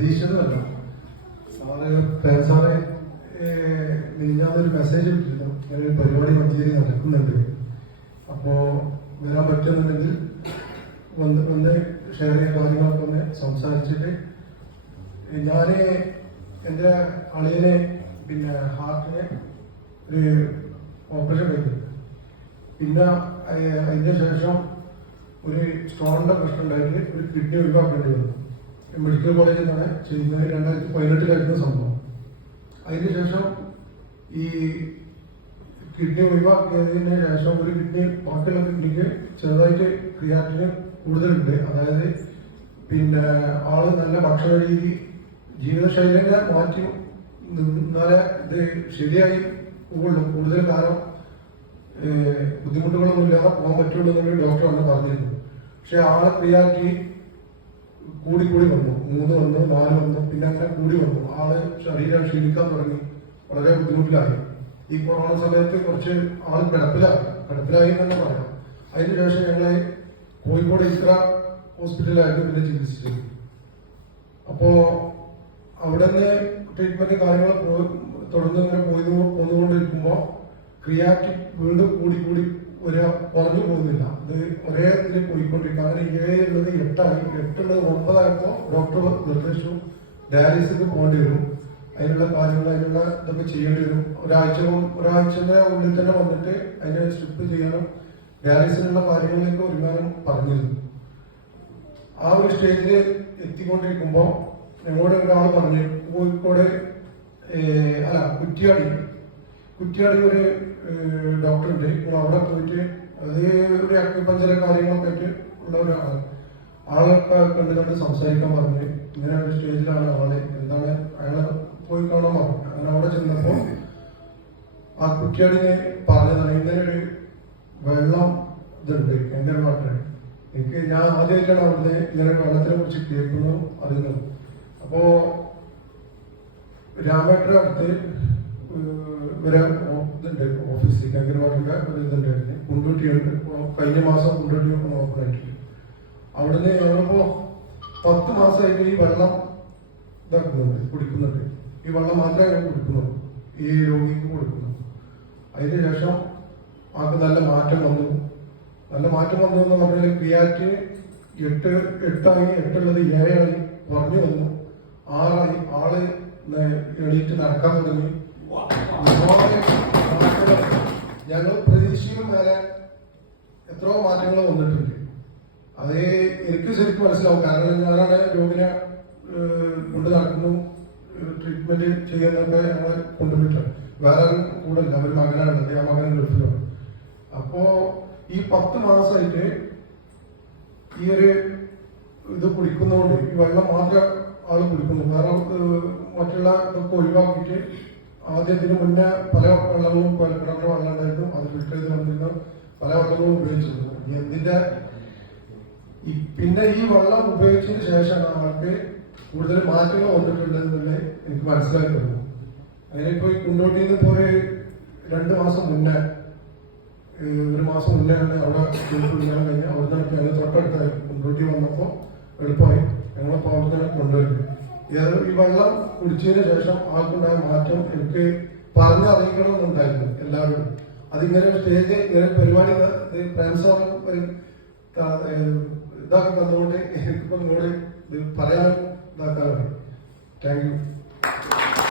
പ്രതീക്ഷിച്ചതല്ല. Sir ഞാനൊരു message ഇട്ടിരുന്നു, ഞാനൊരു പരിപാടി മഞ്ചേരി നടക്കുന്നുണ്ട്, അപ്പോൾ വരാൻ പറ്റുന്നുണ്ടെങ്കിൽ വന്ന് ഷെയർ ചെയ്യുന്ന കാര്യങ്ങളൊക്കെ ഒന്ന് സംസാരിച്ചിട്ട്. ഞാൻ എൻ്റെ അളിയനെ പിന്നെ ഹാർട്ടിന് ഒരു ഓപ്പറേഷൻ കഴിഞ്ഞു. പിന്നെ അതിൻ്റെ ശേഷം ഒരു സ്റ്റോണിൻ്റെ പ്രശ്നം ഉണ്ടായിട്ട് ഒരു കിഡ്നി ഒഴിവാക്കേണ്ടി വന്നു. മെഡിക്കൽ കോളേജിൽ നിന്നാണ് ചെയ്യുന്നത്. 2018 സംഭവം. അതിനുശേഷം ഈ കിഡ്നി ഒഴിവാക്കിയതിന് ശേഷം ഒരു കിഡ്നി ബാക്കിയുള്ള കിഡ്നിക്ക് ചെറുതായിട്ട് ക്രിയാറ്റിന് കൂടുതലുണ്ട്. അതായത് പിന്നെ ആള് നല്ല ഭക്ഷണ രീതി, ജീവിതശൈലിനെ മാറ്റി നിന്നാലേ ഇത് ശരിയായി പോകുള്ളൂ, കൂടുതൽ കാലം ബുദ്ധിമുട്ടുകളൊന്നും ഇല്ലാതെ പോകാൻ പറ്റുള്ളൂ എന്നൊരു ഡോക്ടർ അന്ന് പറഞ്ഞിരുന്നു. പക്ഷെ ആളെ ക്രിയാറ്റിൻ കൂടി വന്നു, 3 വന്നു, 4 വന്നു, പിന്നെ അങ്ങനെ കൂടി വന്നു. ആള് ശരീരം ക്ഷീണിക്കാൻ തുടങ്ങി, വളരെ ബുദ്ധിമുട്ടിലായി. ഈ കൊറോണ സമയത്ത് കുറച്ച് ആൾ കിടപ്പിലായി തന്നെ പറയാം. അതിനുശേഷം ഞങ്ങളെ കോഴിക്കോട് ഇസ്ര ഹോസ്പിറ്റലിലായിരുന്നു പിന്നെ ചികിത്സിച്ചത്. അപ്പോ അവിടെ നിന്ന് ട്രീറ്റ്മെന്റ് കാര്യങ്ങൾ തുടർന്ന് ഇങ്ങനെ പോന്നുകൊണ്ടിരിക്കുമ്പോൾ ക്രിയാറ്റിൻ വീണ്ടും കൂടി കുറഞ്ഞു പോകുന്നില്ല. അത് ഒരേ ഇതിൽ പോയിക്കൊണ്ടിരിക്കുക. അങ്ങനെ 7 ഉള്ളത് 8 ആയി, 8 ഉള്ളത് 9 ആയപ്പോൾ ഡോക്ടർ നിർദ്ദേശിച്ചു ഡയാലിസിസ് പോകേണ്ടി വരും, അതിനുള്ള കാര്യങ്ങൾ അതിനുള്ള ഇതൊക്കെ ചെയ്യേണ്ടി വരും. ഒരാഴ്ചയുടെ ഉള്ളിൽ തന്നെ വന്നിട്ട് അതിനെ സ്ട്രിപ്പ് ചെയ്യാനും ഡയാലിസിനുള്ള കാര്യങ്ങളിലേക്ക് ഒരുങ്ങാനും പറഞ്ഞിരുന്നു. ആ ഒരു സ്റ്റേജിൽ എത്തിക്കൊണ്ടിരിക്കുമ്പോൾ ഞങ്ങളോട് ഒരാൾ പറഞ്ഞു, കോഴിക്കോട് കുറ്റിയാടി ഒരു ഡോക്ടർ ഉണ്ട്, നിങ്ങൾ അവിടെ പോയിട്ട് അത് ഒരു അക്യുപഞ്ചർ കാര്യങ്ങളൊക്കെ ആയിട്ട് ഉള്ള ഒരാള് ആളൊക്കെ കണ്ട് സംസാരിക്കാൻ പറഞ്ഞു. ഇങ്ങനെ ഒരു സ്റ്റേജിലാണ് ആള്, എന്താണ് അയാളെ പോയി കാണാൻ പറഞ്ഞു. അങ്ങനെ അവിടെ ചെന്നപ്പോ ആ കുറ്റിയാടിനെ പറഞ്ഞതാണ്, ഇങ്ങനെ ഒരു വെള്ളം ഇതുണ്ട് എന്റെ നാട്ടിൽ. ഞാൻ ആദ്യമായിട്ടാണ് അവിടുന്ന് ഇങ്ങനെ വെള്ളത്തിനെ കുറിച്ച് കേൾക്കുന്നു അറിയുന്നത്. അപ്പോ രാമേട്ടന്റെ അടുത്ത് ഇവരെ ഇതുണ്ട്, ഓഫീസിൽ അംഗൻവാടിയുടെ ഒരു ഇതുണ്ടായിരുന്നു, കുണ്ടൂട്ടിയുണ്ട്. കഴിഞ്ഞ മാസം കുണ്ടൂട്ടി ഓപ്പൺ ആയിട്ടുണ്ട്. അവിടുന്ന് ഞങ്ങളിപ്പോ 10 മാസമായിട്ട് ഈ വെള്ളം കുടിക്കുന്നുണ്ട്. ഈ വെള്ളം മാത്രമേ കുടിക്കുന്നുള്ളൂ, ഈ രോഗിക്ക് കൊടുക്കുന്നു. അതിന് ശേഷം ആൾക്ക് നല്ല മാറ്റം വന്നു എന്ന് പറഞ്ഞാൽ ക്രിയാറ്റിൻ 8 ആയി, 8 ഉള്ളത് 7 ആയി, കുറഞ്ഞു വന്നു, 6 ആയി. ആള് എണീറ്റ് നടക്കാൻ തുടങ്ങി. ഞങ്ങൾ പ്രതീക്ഷയും മേലെ എത്രയോ മാറ്റങ്ങൾ വന്നിട്ടുണ്ട്. അത് എനിക്ക് ശരിക്കും മനസ്സിലാവും, കാരണം ഞാനാണ് രോഗിനെ കൊണ്ട് നടക്കുന്നു, ട്രീറ്റ്മെന്റ് ചെയ്യുന്നതൊക്കെ ഞങ്ങൾ കൊണ്ടുപോയിട്ടാണ്. വേറെ കൂടെ ഇല്ല, ഒരു മകനാണുള്ളത്, ആ മകൻ ഗൾഫിലാണ്. അപ്പോ ഈ 10 മാസമായിട്ട് ഈ ഒരു ഇത് കുടിക്കുന്നതുകൊണ്ട്, ഈ വെള്ളം മാത്രം ആള് കുടിക്കുന്നു, വേറെ മറ്റുള്ള ഇതൊക്കെ ഒഴിവാക്കിയിട്ട് ആദ്യത്തിന് മുന്നേ പല വെള്ളങ്ങളും കിണറിന്റെ വെള്ളം ഉണ്ടായിരുന്നു, അത് ഫിൽറ്റർ ചെയ്ത് വന്നിരുന്ന പല വെള്ളങ്ങളും ഉപയോഗിച്ചിരുന്നു. എന്തിന്റെ പിന്നെ ഈ വെള്ളം ഉപയോഗിച്ചതിന് ശേഷമാണ് ആൾക്ക് കൂടുതൽ മാറ്റങ്ങൾ വന്നിട്ടുണ്ടെന്നുള്ളത് എനിക്ക് മനസ്സിലായിട്ടുണ്ട്. അതിനിപ്പോ ഈ കുണ്ടോട്ടിയിൽ നിന്ന് പോലെ 2 മാസം മുന്നേ, 1 മാസം മുന്നെയാണ് അവിടെ കുടിക്കാൻ കഴിഞ്ഞ് അവിടെ നിന്ന് ഞങ്ങൾ തൊട്ടടുത്തായി കുണ്ടോട്ടി വന്നപ്പോൾ എളുപ്പമായി. ഞങ്ങളിപ്പോൾ അവിടെ നിന്ന് കൊണ്ടുവരുന്നത് ഈ വെള്ളം കുടിച്ചതിന് ശേഷം ആൾക്കുണ്ടായ മാറ്റം എനിക്ക് പറഞ്ഞറിയിക്കണമെന്നുണ്ടായിരുന്നു എല്ലാവരും. അതിങ്ങനെ സ്റ്റേജ് ഇങ്ങനെ പരിപാടി ഫ്രണ്ട്സ് ഇതാക്കി തന്നുകൊണ്ട് എനിക്കിപ്പോൾ നിങ്ങളോട് ഇത് പറയാനും ഇതാക്കാറുണ്ട്. Thank you.